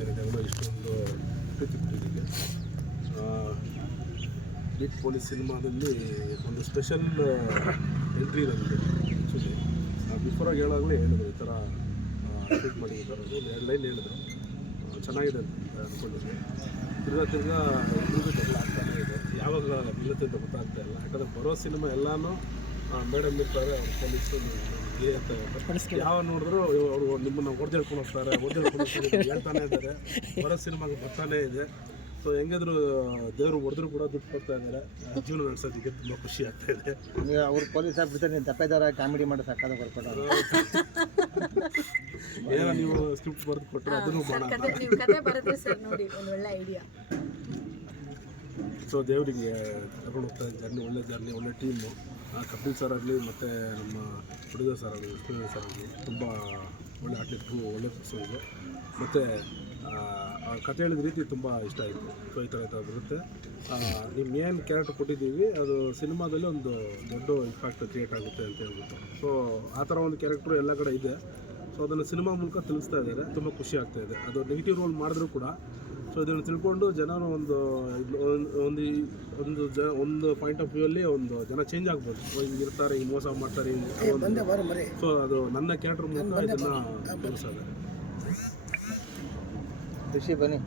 ಜನತೆಗಳು ಇಷ್ಟೊಂದು ಪ್ರೀತಿ ಕೊಟ್ಟಿದ್ದೀವಿ ಬಿಟ್ ಪೊಲೀಸ್ ಸಿನಿಮಾದಲ್ಲಿ ಒಂದು ಸ್ಪೆಷಲ್ ಎಂಟ್ರಿ ನನಗೆ ಆ್ಯಕ್ಚುಲಿ ಬಿಫೋರಾಗಿ ಹೇಳಾಗಲೇ ಹೇಳಿದ್ರು, ಈ ಥರ ಟ್ರೀಟ್ ಮಾಡಿ ಬರೋದು. ಎರಡು ಲೈನ್ ಹೇಳಿದ್ರು. ಚೆನ್ನಾಗಿದೆ ಅಂತ ಅಂದ್ಕೊಂಡಿದ್ದೆ ತಿರ್ಗಾ ತಿರ್ಗಾ ಜಗಳ ಆಗ್ತಾನೆ ಇದೆ. ಯಾವಾಗ ನಿಲ್ಲುತ್ತೆ ಅಂತ ಗೊತ್ತಾಗ್ತಾ ಇಲ್ಲ. ಯಾಕಂದರೆ ಬರೋ ಸಿನಿಮಾ ಎಲ್ಲಾನು ಮೇಡಮ್ ಇರ್ತಾರೆ ಅವ್ರ ಪೊಲೀಸು ಏ ಅಂತ ಯಾವ ನೋಡಿದ್ರು ಅವರು ನಿಮ್ಮನ್ನ ಹೊಡೆದೇಳ್ಕೊಂಡು ಹೋಗ್ತಾರೆ ಹೊಡೆದೇಳ್ಕೊಂಡು ಹೋಗ್ತಾರೆ ಹೇಳ್ತಾನೆ ಇದ್ದಾರೆ. ಬರೋ ಸಿನಿಮಾಗೆ ಬರ್ತಾನೆ ಇದೆ. ಸೊ ಹೆಂಗಿದ್ರು ದೇವರು ಹೊಡೆದ್ರು ಕೂಡ ದುಡ್ಡು ಕೊಡ್ತಾ ಇದ್ದಾರೆ. ಜೀವನ ನಡೆಸೋದಕ್ಕೆ ತುಂಬ ಖುಷಿ ಆಗ್ತಾ ಇದೆ. ಅವ್ರು ಪೊಲೀಸ್ ಆಫೀಸರ್ ನೀವು ದಪ್ಪೆದಾರ ಕಾಮಿಡಿ ಮಾಡಿ ಸಾಕಾದ ಬರ್ಕೊಡೋರು. ಏನೋ ನೀವು ಸ್ಕ್ರಿಪ್ಟ್ ಬರೆದು ಕೊಟ್ಟರೆ ಅದನ್ನು ಮಾಡೋಣ ಸೊ ದೇವರಿಗೆ ಕರ್ಕೊಂಡು ಹೋಗ್ತಾ ಜರ್ನಿ ಒಳ್ಳೆ ಜರ್ನಿ ಒಳ್ಳೆ ಟೀಮು ಕಪಿಲ್ ಸರ್ ಆಗಲಿ ಮತ್ತು ನಮ್ಮ ಹುಡುಗ ಸರ್ ಆಗಲಿ ವಿಷ್ಣು ಸರ್ ಆಗಲಿ ತುಂಬ ಒಳ್ಳೆ ಆರ್ಟಿಸ್ಟ್ರು ಒಳ್ಳೆ ಪರ್ಸನ್ ಇದೆ ಮತ್ತು ಕತೆ ಹೇಳಿದ ರೀತಿ ತುಂಬ ಇಷ್ಟ ಆಯಿತು. ಸೊ ಈ ಥರ ಈ ಥರ ಬರುತ್ತೆ. ನಿಮ್ಮ ಏನು ಕ್ಯಾರೆಕ್ಟರ್ ಕೊಟ್ಟಿದ್ದೀವಿ. ಅದು ಸಿನಿಮಾದಲ್ಲಿ ಒಂದು ದೊಡ್ಡ ಇಂಪ್ಯಾಕ್ಟ್ ಕ್ರಿಯೇಟ್ ಆಗುತ್ತೆ ಅಂತ ಹೇಳ್ಬಿಟ್ಟು. ಸೊ ಆ ಥರ ಒಂದು ಕ್ಯಾರೆಕ್ಟ್ರು ಎಲ್ಲ ಕಡೆ ಇದೆ. ಸೊ ಅದನ್ನು ಸಿನಿಮಾ ಮೂಲಕ ತಿಳಿಸ್ತಾ ಇದ್ದಾರೆ. ತುಂಬ ಖುಷಿ ಆಗ್ತಾ ಇದೆ. ಅದು ನೆಗೆಟಿವ್ ರೋಲ್ ಮಾಡಿದ್ರು ಕೂಡ ಸೊ ಇದನ್ನು ತಿಳ್ಕೊಂಡು ಜನರು ಒಂದು ಒಂದು ಒಂದು ಜ ಒಂದು ಪಾಯಿಂಟ್ ಆಫ್ ವ್ಯೂ ಅಲ್ಲಿ ಒಂದು ಜನ ಚೇಂಜ್ ಆಗ್ಬೋದು. ಹಿಂಗೆ ಇರ್ತಾರೆ ಹಿಂಗೆ ಮೋಸ ಮಾಡ್ತಾರೆ ಹಿಂಗೆ ಸೊ ಅದು ನನ್ನ ಕ್ಯಾರೆಕ್ಟರ್ ಮೂಲಕ ಇದನ್ನು ಕೆಲಸ ಖುಷಿ ಬನ್ನಿ.